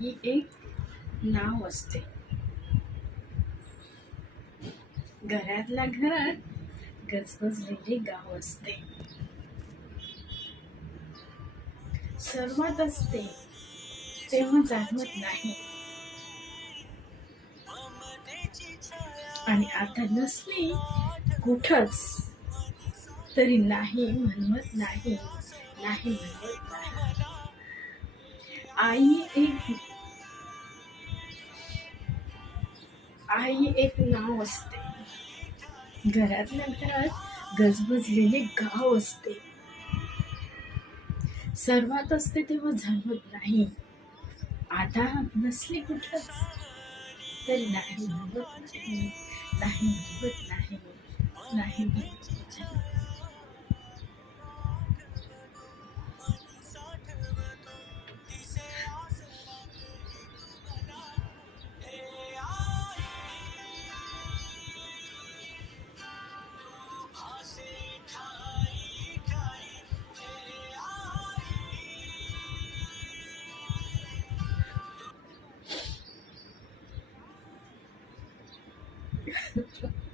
ही एक नाव असते. घरातल्या घरात गजबजलेले गाव असते. सर्वात असते तेव्हा जाणवत नाही. आणि आता नसली कुठच तरी नाही म्हणवत नाही नाही म्हणवत नाही. आई एक आई एक नाव असते घरातल्या घरात गजबजलेले गाव असते सर्वात असते तेव्हा जाणवत नाही आता नसली कुठंच तर नाही नाही नाही नाही 呵呵。